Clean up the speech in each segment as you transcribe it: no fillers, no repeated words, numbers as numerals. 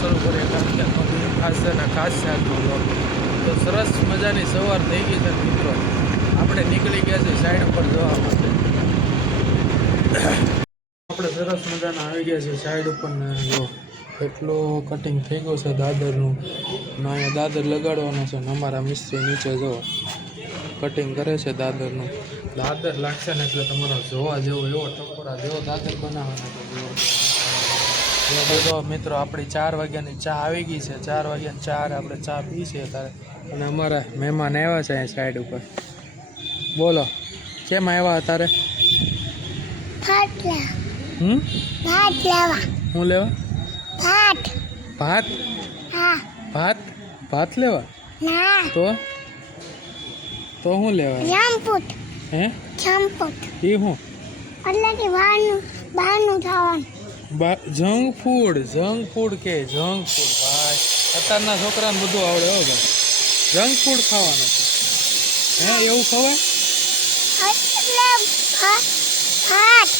શરૂ કરીએ, કારણ કે ખાસ છે ને ખાસ છે આજનો બ્લોગ. તો સરસ મજાની સવાર થઈ ગઈ છે મિત્રો. આપણે નીકળી ગયા છે સાઈડ ઉપર જવા માટે. આપણે સરસ મજાના આવી ગયા છે સાઈડ ઉપર ને જો એટલું કટિંગ થઈ ગયું છે દાદરનું. ને અહીંયા દાદર લગાડવાનો છે ને અમારા મિસ્ત્રી નીચે જો કટિંગ કરે છે દાદરનું. દાદર લાગશે ને એટલે તમારો જોવા જેવો એવો ટકોરા જેવો દાદર બનાવવાનો છે. બધો મિત્રો આપણી 4 વાગ્યાની ચા આવી ગઈ છે. 4 વાગ્યાની ચા આપણે ચા પી છે ત્યારે. અને અમારા મહેમાન આવ્યા છે અહીં સાઈડ ઉપર. બોલો કેમ આવ્યા તારે? ભાત લેવા. શું લેવા? ભાત. ભાત? હા. ભાત? ભાત લેવા? ના. તો શું લેવા? જંપૂટ. હે? જંપૂટ. એ શું? એટલે કે બહારનું ખાવાનું. Junk food. જંક ફૂડ કે જંક ફૂડ ભાઈ અત્યારના છોકરાને બધું આવડે હો ભાઈ. જંક ફૂડ ખાવાનું છે હે? એવું ખવાય? એટલે ભાત.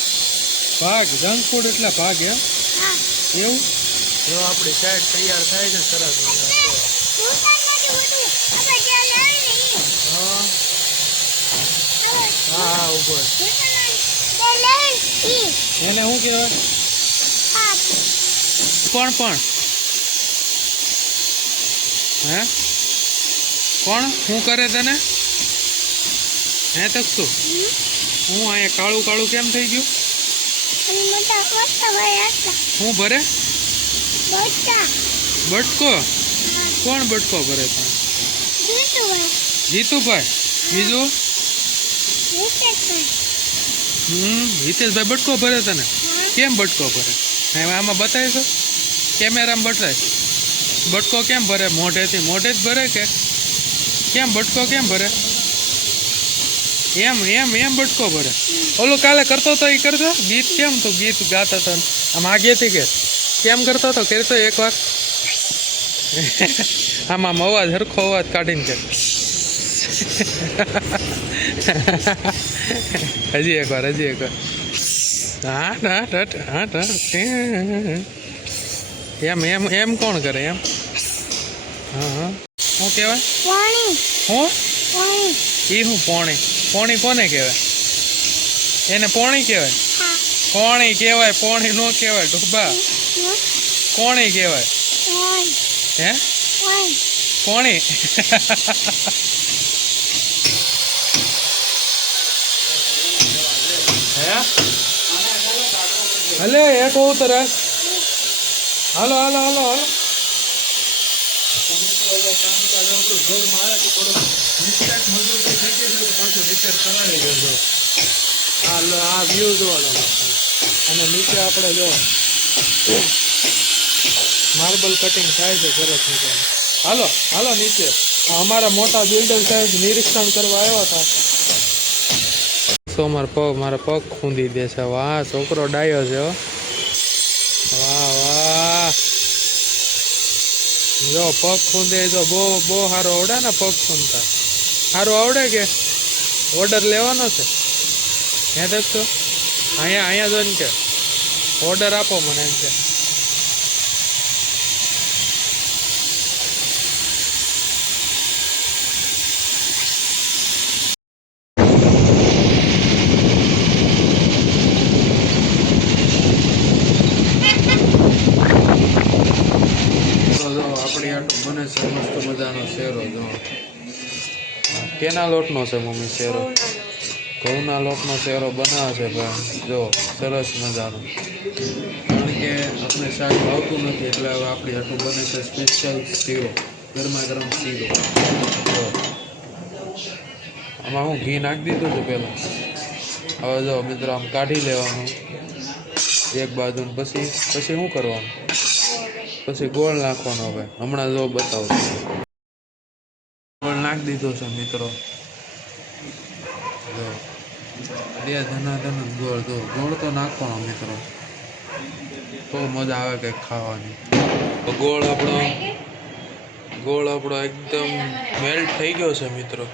ભાગ જંક ફૂડ એટલે ભાગ એમ? હા. એવું? જો આપણી સાઈડ તૈયાર થાય છે સરસ મજા. હા હા ઉભો. એને શું કહેવાય? પણ હે કોણ શું કરે તને? હે તકતું હું અહીંયા કાળું કાળું કેમ થઈ ગયું? હું ભરે? બટકો? કોણ બટકો ભરે તને? જીતુભાઈ. બીજું? હિતેશભાઈ બટકો ભરે તને? કેમ બટકો ભરે? આમાં બતાવી તો કેમેરામાં બતાય. બટકો કેમ ભરે? મોઢે જ ભરે કે કેમ? બટકો કેમ ભરે? એમ બટકો ભરે. ઓલું કાલે કરતો તો એ કરતો ગીત. કેમ તું ગીત ગાતો હતો આમ આગેથી કે કેમ કરતો હતો? કરતો એકવાર આમ અવાજ હરખો અવાજ કાઢીને કે હજી એકવાર એમ કોણ કરે એમ? હા શું કહેવાય? હું એ શું પોણી? પોણી કોને કહેવાય? એને પોણી કહેવાય? કોણી કહેવાય, પોણી નો કહેવાય ડોબા. કોણી કહેવાય. હે કોણી? હે હલે એક ઉતર. હાલો હાલો હાલો હાલો. આ વ્યૂ જોવાનો અને નીચે આપણે જો માર્બલ કટિંગ થાય છે સરસ મજાનું. હાલો હાલો નીચે. અમારા મોટા બિલ્ડર સાહેબ નિરીક્ષણ કરવા આવ્યા હતા. તો મારા પગ ખૂંદી દે છે. વાહ છોકરો ડાયો છે. વાહ વાહ. જો પગ ખૂંદે તો બહુ સારું આવડે ને. પગ ખૂંદતા સારું આવડે કે ઓર્ડર લેવાનો છે? હે દોસ્તો અહીંયા જોઈને કે ઓર્ડર આપો મને એમ કે. આપણી આટલું બને છે મસ્ત મજાનો શેરો. જો કેના લોટનો છે મમ્મી શેરો? ઘઉંના લોટનો શેરો બનાવે છે ભાઈ. જો સરસ મજાનો. કારણ કે આપણે શાક ભાવતું નથી એટલે હવે આપણી આટલું બને છે સ્પેશિયલ શીરો. ગરમા ગરમ શીરો. જો આમાં હું ઘી નાખી દીધું હતું પહેલાં. હવે જો મિત્રો આમ કાઢી લેવાનું એક બાજુ. પછી શું કરવાનું? પછી ગોળ નાખવાનો. હવે હમણાં જો બતાવો. ગોળ નાખી દીધો છે મિત્રો. જો બે ધના ગોળ. જો ગોળ તો નાખવાનો મિત્રો તો મજા આવે કંઈક ખાવાની. ગોળ આપણો એકદમ મેલ્ટ થઈ ગયો છે મિત્રો.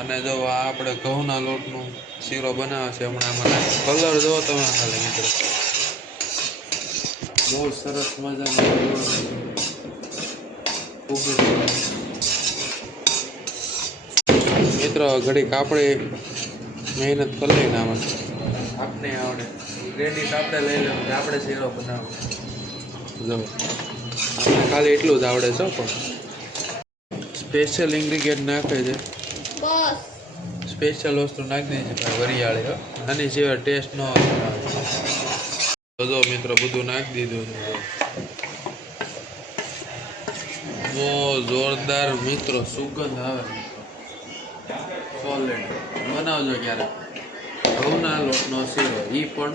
અને જો આ આપણે ઘઉંના લોટનો શીરો બનાવે છે હમણાં. કલર જો તમે ખાલી મિત્રો. બહુ સરસ મજાનું ખૂબ જ સરસ. મિત્રો ઘડીક આપણે મહેનત કરી લઈને આમાં આપને આવડે ક્રેડિટ આપણે લઈ લેવું કે આપણે શીરો બનાવો. જો આપણે ખાલી એટલું જ આવડે છે પણ સ્પેશિયલ ઇન્ગ્રીડિયન્ટ નાખે છે. સ્પેશિયલ વસ્તુ નાખી દે છે ભાઈ વરિયાળી. આની સિવાય ટેસ્ટ ન આવે. જો મિત્રો બધું નાખી દીધું છે. બહુ જોરદાર મિત્રો સુગંધ આવે મિત્રો. સોલિડ બનાવજો ક્યારે ઘઉંના લોટનો શીરો. એ પણ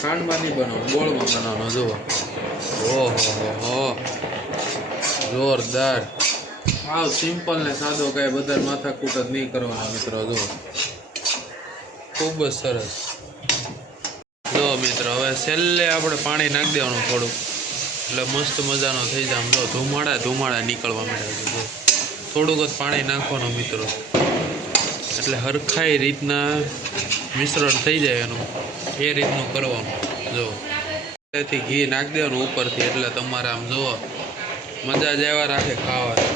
ખાંડમાં નહીં બનાવવાનો, ગોળમાં બનાવવાનો. જુઓ, ઓહો જોરદાર. આવ સિમ્પલ ને સાદો, કાંઈ બધા માથાકૂટ જ નહીં કરવાના મિત્રો. જુઓ ખૂબ જ સરસ. જો મિત્રો હવે છેલ્લે આપણે પાણી નાખી દેવાનું થોડુંક, એટલે મસ્ત મજાનો થઈ જાય. આમ જો ધુમાડા નીકળવા માંડ્યા છે. જો થોડુંક જ પાણી નાખવાનું મિત્રો, એટલે હરખાઈ રીતના મિશ્રણ થઈ જાય એનું. એ રીતનું કરવાનું. જો તેથી ઘી નાખી દેવાનું ઉપરથી, એટલે તમારે આમ જુઓ મજા જ એવા રાખે ખાવાની.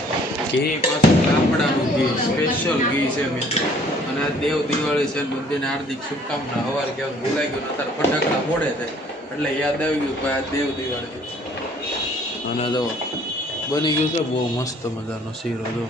ઘી પાછું ગામડાનું ઘી, સ્પેશિયલ ઘી છે મિત્રો. અને આ દેવ દિવાળી છે, બધાને હાર્દિક શુભકામના. સવારે ક્યાંક ભૂલાઈ ગયું, અત્યારે ફટાકડા ફોડે છે એટલે યાદ આવી ગયું ભાઈ આ દેવ દિવાળી. અને જો બની ગયું છે બહુ મસ્ત મજાનો શીરો. જો